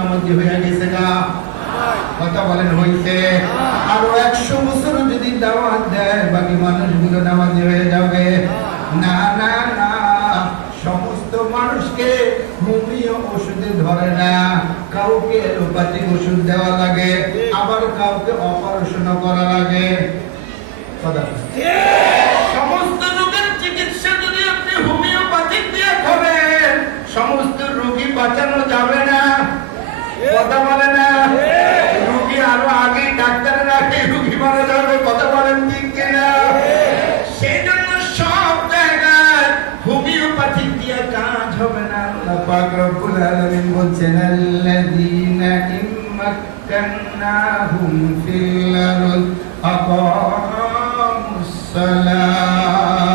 নামাজি হয়ে গেছে না? কথা বলেন হইছে? আরো 100 বছর যদি দাওয়াত দেয় বাকি মানুষগুলো নামাজি হয়ে যাবে? না না না, সমস্ত মানুষকে হোমিও ওষুধে ধরে না, কাউকে এলোপ্যাথিক ওষুধ দেওয়া লাগে, আবার কাউকে অপারেশন করা লাগে। সমস্ত রোগের চিকিৎসা যদি আপনি হোমিওপ্যাথিক দিয়ে করেন, সমস্ত রোগী বাঁচানো যাবে না। কথা বলে না? রোগী আরো আগে ডাক্তারের আগে রোগী মারা যাবে। কথা বলেন ঠিক কিনা? সেই জন্য সব জায়গায় হোমিওপ্যাথিক দিয়ে কাজ হবে না। আল্লাহ পাক রব্বুল আলামিন বলছেন, আল্লাযীনা ইম্মাক্কান্নাহুম ফিল আরদ আকামুস সালাহ।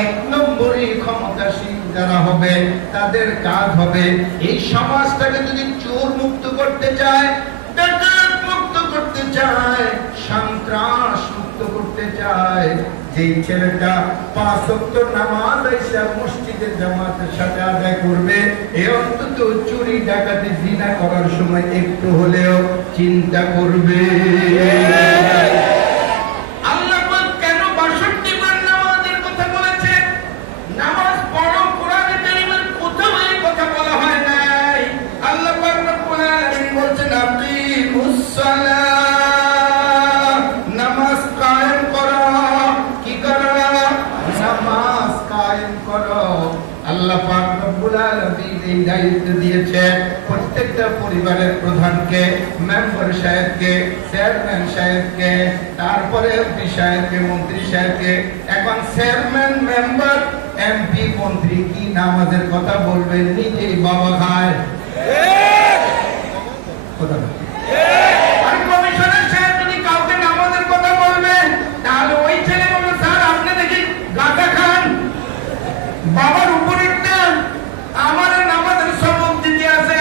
এক নম্বরই ক্ষমতাশীল যারা হবে তাদের কাজ হবে এই সমাজটাকে যদি চোর মুক্ত করতে চায়, ডাকাত মুক্ত করতে চায়, সন্ত্রাস মুক্ত করতে চায়, যে ছেলেটা 5 ওয়াক্ত নামাজ আইসা মসজিদে জামাতের সাথে আদায় করবে, এ অন্তত চুরি ডাকাতি জিনা করার সময় একটু হলেও চিন্তা করবে। আল্লাহ পাক কেন 62 বার নামাজের কথা বলেছে? নামাজ পড়ো, কোরআনে কারীমের কোথাও এই কথা বলা হয় নাই। আল্লাহ পাক রব্বুল আলামিন বলছেন, আকিমুস সালাহ, নামাজ কায়েম করো। কি করো? নামাজ কায়েম করো। আল্লাহ পাক রব্বুল আলামিন এই দায়িত্ব দিয়েছেন প্রত্যেকটা পরিবারের প্রধানকে, মেম্বার সাহেবকে, চেয়ারম্যান সাহেবকে, তারপরে এমপি সাহেবকে, মন্ত্রী সাহেবকে। এখন চেয়ারম্যান, মেম্বার, এমপি, মন্ত্রী কি নামাজের কথা বলবেন? নিজেই বাবা খায়। কমিশনার সাহেব যদি কাউকে নামাজের কথা বলবেন, তাহলে ওই ছেলে বলবে, স্যার আপনি দেখি গাঁজা খান, বাবার উপরে আমার নামাজের সবক দিতে আছে।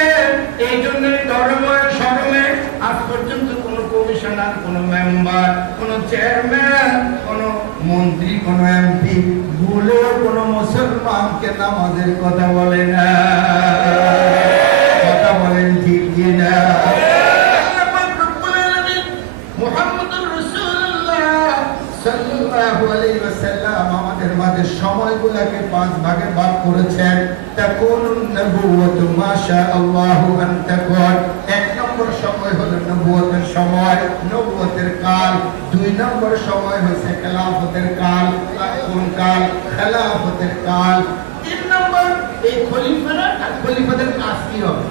এই জন্যই ধর্মে শরমে আজ পর্যন্ত কোন কমিশনার, কোন মেম্বার, কোন চেয়ারম্যান, কোন মন্ত্রী, কোন এমপি ভুলেও কোন মুসলমানকে নামাজের কথা বলে না। কথা বলেন ঠিক কিনা? মুহাম্মদুর রাসূলুল্লাহ সাল্লাল্লাহু আলাইহি ওয়াসাল্লাম আমাদের মাঝে সময়গুলোকে 5 ভাগে ভাগ করেছেন। তাকুনুন নবুওয়াতু মাশা আল্লাহু আন তাকুন। 1 নম্বর সময় হলো নবুয়তের সময়, নবুয়তের কাল। 2 নম্বর সময় হচ্ছে খেলাফতের কাল, কোন কাল? খেলাফতের কাল। 3 নম্বর এই খলিফারা আর খলিফাদের কাজ কি হবে?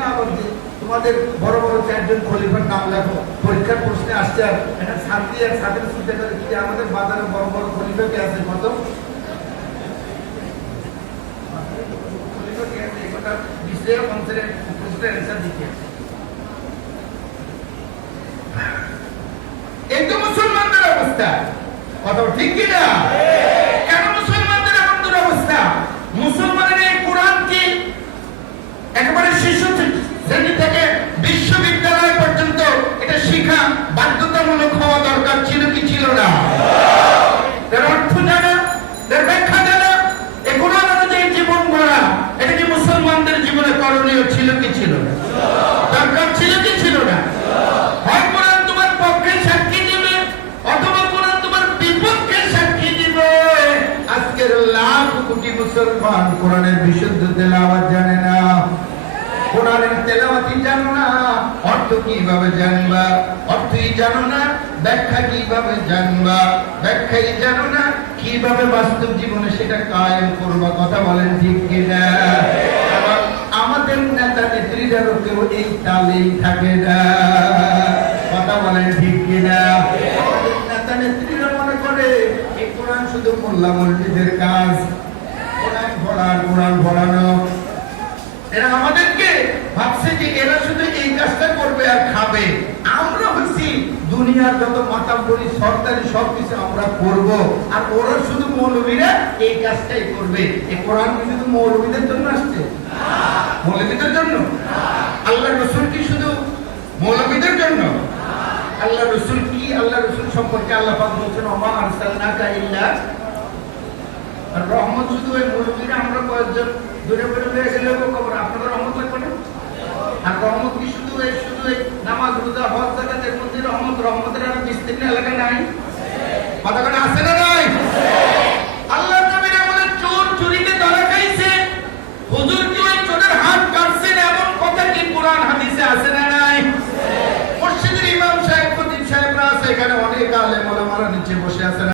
না বলতে তোমাদের বড় বড় 4 জন খলিফার নাম লেখো, পরীক্ষার প্রশ্নে আসছে। আর এটা ছাত্রী আর ছাত্রী চিন্তা করে কি আমাদের বাজারে বড় বড় খলিফা কে আছে? কত খলিফা কে আছে? এটা বিষয়ে কনসেপ্ট প্রশ্নের অ্যানসার দিতে। এই তো মুসলমানদের অবস্থা। কথা ঠিক কি না? কেন মুসলমানদের এমন দুরবস্থা? মুসলমানের এই কোরআন কি একেবারে শিশু শ্রেণী থেকে বিশ্ববিদ্যালয় পর্যন্ত এটা শিক্ষা বাধ্যতামূলক হওয়া দরকার ছিল কি ছিল না? এর অর্থ জানা, এর ব্যাখ্যা জানা, এই কোরআন অনুযায়ী জীবন গড়া, এটা কি মুসলমানদের জীবনে করণীয় ছিল কি ছিল না? দরকার ছিল কি ছিল না? হয় কোরআন তোমার পক্ষে সাক্ষী দিবে, অথবা কোরআন তোমার বিপক্ষে সাক্ষী দিবে। আজকের লাখ কোটি মুসলমান কোরআনের বিশুদ্ধ তেলাওয়াত জানে না, কোরআনের তেলাওয়াতই জানো না, অর্থ কিভাবে জানবা? অর্থই জানো না, ব্যাখ্যা কিভাবে জানবা? ব্যাখ্যাই জানো না, কিভাবে বাস্তব জীবনে সেটা কায়েম করবা? কথা বলেন ঠিক কিনা? আমাদের নেতা নেত্রীরাও কেউ এই তালেই থাকে না। কথা বলেন ঠিক কিনা? আমাদের নেতা নেত্রীরা মনে করে এই কোরআন শুধু মোল্লা মসজিদের কাজ, কোরআন পড়ার, কোরআন পড়ানো। এরা আমাদেরকে ভাবছে যে এরা শুধু এই কাজটা করবে আর খাবে। আমরা হচ্ছি দুনিয়ার যত মাতাব্বরি সরকারি সবকিছু আমরা করব, আর ওরা শুধু মৌলবীরা এই কাজটাই করবে। এই কোরআন কি শুধু মৌলবীদের জন্য আসছে? মৌলবীদের জন্য? আল্লাহ রাসূল কি শুধু মৌলবীদের জন্য? আল্লাহ রাসূল কি, আল্লাহ রাসূল সম্পর্কে আল্লাহ পাক বলেছেন, ওমা আরসালনাকা ইল্লা রহমত। শুধু ওই মৌলবীরা আমরা কয়েকজন দূরে পড়ে গেলে আপনাদের রহমত লাগবে না? আর রহমত কি শুধু নামাজ রোজা হজ যাকাতের মধ্যে রহমতের আরো বিস্তীর্ণ এলাকা নাই? কথা